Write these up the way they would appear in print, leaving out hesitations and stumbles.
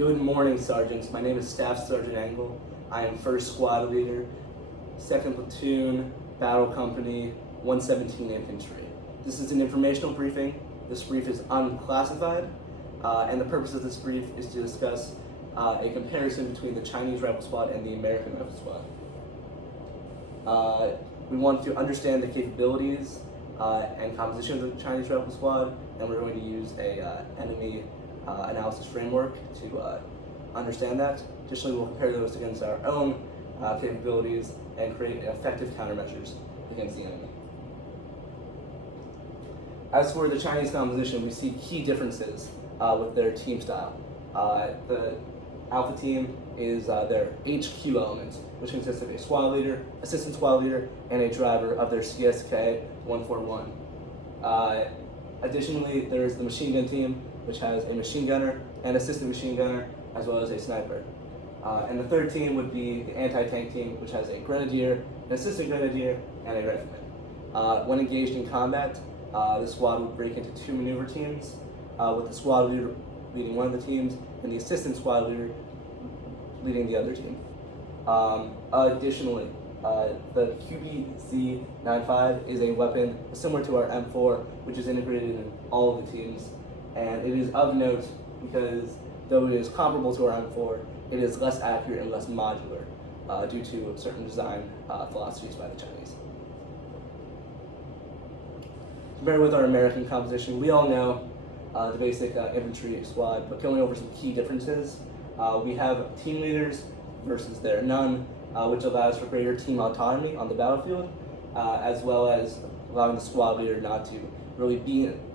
Good morning, Sergeants. My name is Staff Sergeant Engel. I am 1st Squad Leader, 2nd Platoon, Battle Company, 117 Infantry. This is an informational briefing. This brief is unclassified, and the purpose of this brief is to discuss a comparison between the Chinese Rifle Squad and the American Rifle Squad. We want to understand the capabilities and composition of the Chinese Rifle Squad, and we're going to use a enemy analysis framework to understand that. Additionally, we'll compare those against our own capabilities and create effective countermeasures against the enemy. As for the Chinese composition, we see key differences with their team style. The Alpha team is their HQ element, which consists of a squad leader, assistant squad leader, and a driver of their CSK 141. Additionally, there is the machine gun team, which has a machine gunner, an assistant machine gunner, as well as a sniper. And the third team would be the anti-tank team, which has a grenadier, an assistant grenadier, and a rifleman. When engaged in combat, the squad would break into two maneuver teams, with the squad leader leading one of the teams and the assistant squad leader leading the other team. Additionally, the QBZ-95 is a weapon similar to our M4, which is integrated in all of the teams, and it is of note because though it is comparable to our M4, it is less accurate and less modular due to certain design philosophies by the Chinese. Compared with our American composition, we all know the basic infantry squad, but going over some key differences, we have team leaders versus there are none, which allows for greater team autonomy on the battlefield, as well as allowing the squad leader not to really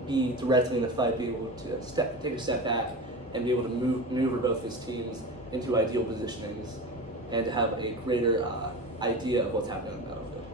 be directly in the fight, be able to take a step back and be able to maneuver both his teams into ideal positionings and to have a greater idea of what's happening on the battlefield.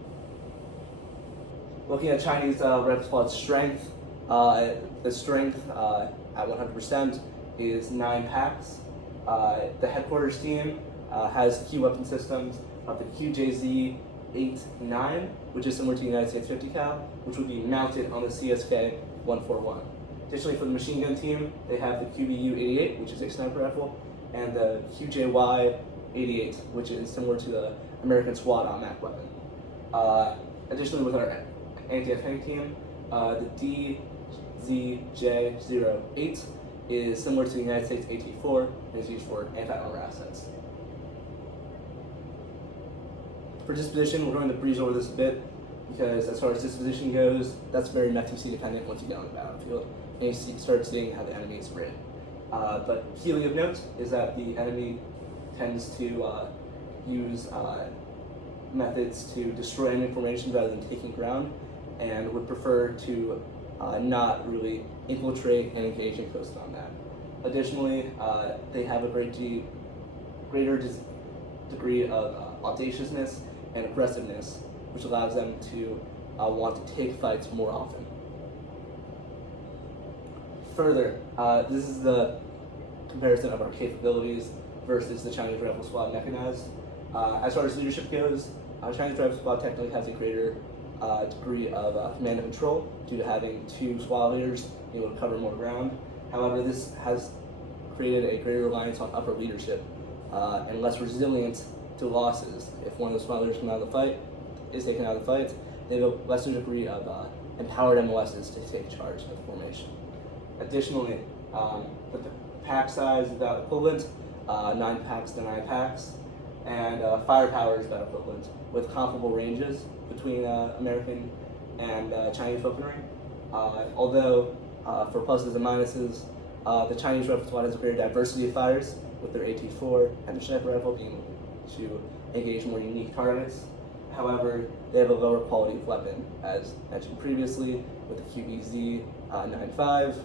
Looking at Chinese Rifle Squad's strength, the strength at 100% is 9 packs. The headquarters team has key weapon systems of the QJZ-89, which is similar to the United States 50 cal, which would be mounted on the CSK 141. Additionally, for the machine gun team, they have the QBU-88, which is a sniper rifle, and the QJY-88, which is similar to the American Squad automatic weapon. Additionally, with our anti-tank team, the DZJ-08 is similar to the United States AT-4 and is used for anti-armor assets. For disposition, we're going to breeze over this a bit because as far as disposition goes, that's very method dependent once you get on the battlefield and you start seeing how the enemy is spread. But keyly of note is that the enemy tends to use methods to destroy enemy formation rather than taking ground, and would prefer to not really infiltrate and engage in close combat. Additionally, they have a greater degree of audaciousness and aggressiveness, which allows them to want to take fights more often. Further, this is the comparison of our capabilities versus the Chinese Rifle Squad mechanized. As far as leadership goes, Chinese Rifle Squad technically has a greater degree of command and control due to having 2 squad leaders able to cover more ground. However, this has created a greater reliance on upper leadership and less resilient to losses. If one of the squad leaders is taken out of the fight, they have a lesser degree of empowered MOSs to take charge of the formation. Additionally, the pack size is about equivalent, 9 packs to 9 packs, and firepower is about equivalent, with comparable ranges between American and Chinese weaponry. Although, for pluses and minuses, the Chinese Rifle Squad has a greater diversity of fires, with their AT-4 and their sniper rifle being able to engage more unique targets. However, they have a lower quality of weapon, as mentioned previously, with the QBZ-95.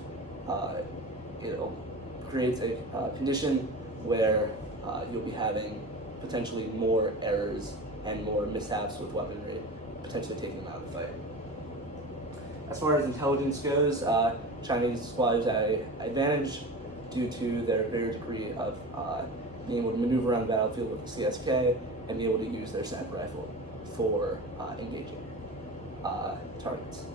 It creates a condition where you'll be having potentially more errors and more mishaps with weaponry, potentially taking them out of the fight. As far as intelligence goes, Chinese squad is at an advantage due to their greater degree of being able to maneuver around the battlefield with the CSK and be able to use their sniper rifle for engaging targets.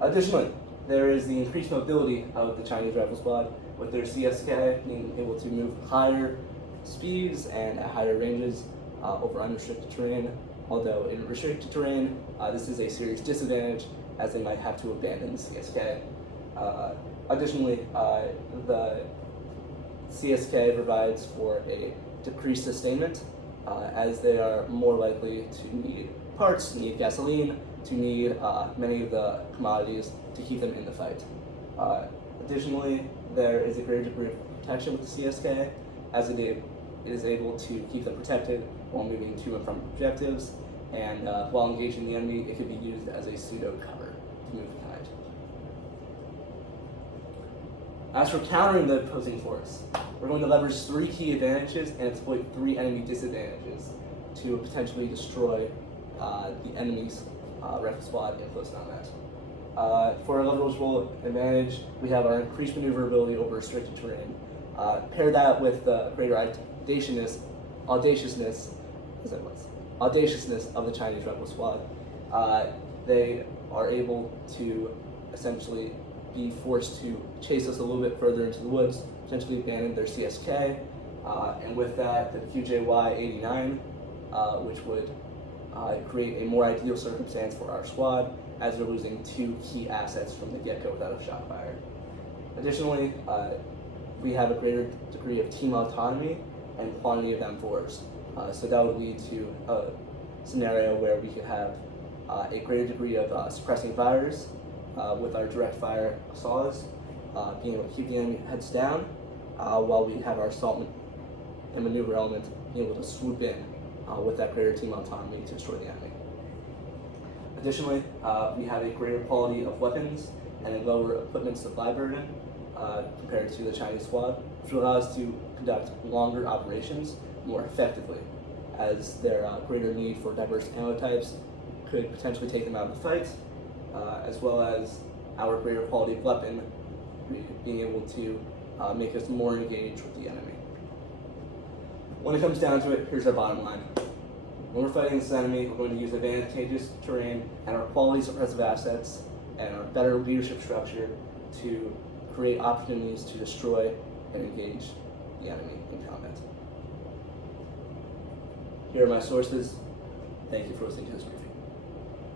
Additionally, there is the increased mobility of the Chinese Rifle Squad, with their CSK being able to move higher speeds and at higher ranges over unrestricted terrain. Although in restricted terrain, this is a serious disadvantage as they might have to abandon the CSK. Additionally, the CSK provides for a decreased sustainment as they are more likely to need parts, to need gasoline, to need many of the commodities to keep them in the fight. Additionally, there is a greater degree of protection with the CSK as it is able to keep them protected while moving to and from objectives, and while engaging the enemy, it can be used as a pseudo cover to move behind. As for countering the opposing force, we're going to leverage 3 key advantages and exploit 3 enemy disadvantages to potentially destroy the enemy's rifle squad in close combat. For our leverageable advantage, we have our increased maneuverability over restricted terrain. Pair that with the greater audaciousness of the Chinese rifle squad. They are able to essentially be forced to chase us a little bit further into the woods, potentially abandon their CSK, and with that, the QJY-89, which would create a more ideal circumstance for our squad, as they're losing 2 key assets from the get-go without a shot fire. Additionally, we have a greater degree of team autonomy and quantity of M4s. So that would lead to a scenario where we could have a greater degree of suppressing fires with our direct fire saws, being able to keep the enemy heads down, while we have our assault and maneuver element being able to swoop in with that greater team autonomy to destroy the enemy. Additionally, we have a greater quality of weapons and a lower equipment supply burden compared to the Chinese squad, which will allow us to conduct longer operations more effectively, as their greater need for diverse ammo types could potentially take them out of the fight, as well as our greater quality of weapon being able to make us more engaged with the enemy. When it comes down to it, here's our bottom line. When we're fighting this enemy, we're going to use advantageous terrain and our quality suppressive assets and our better leadership structure to create opportunities to destroy and engage the enemy in combat. Here are my sources. Thank you for listening to this briefing.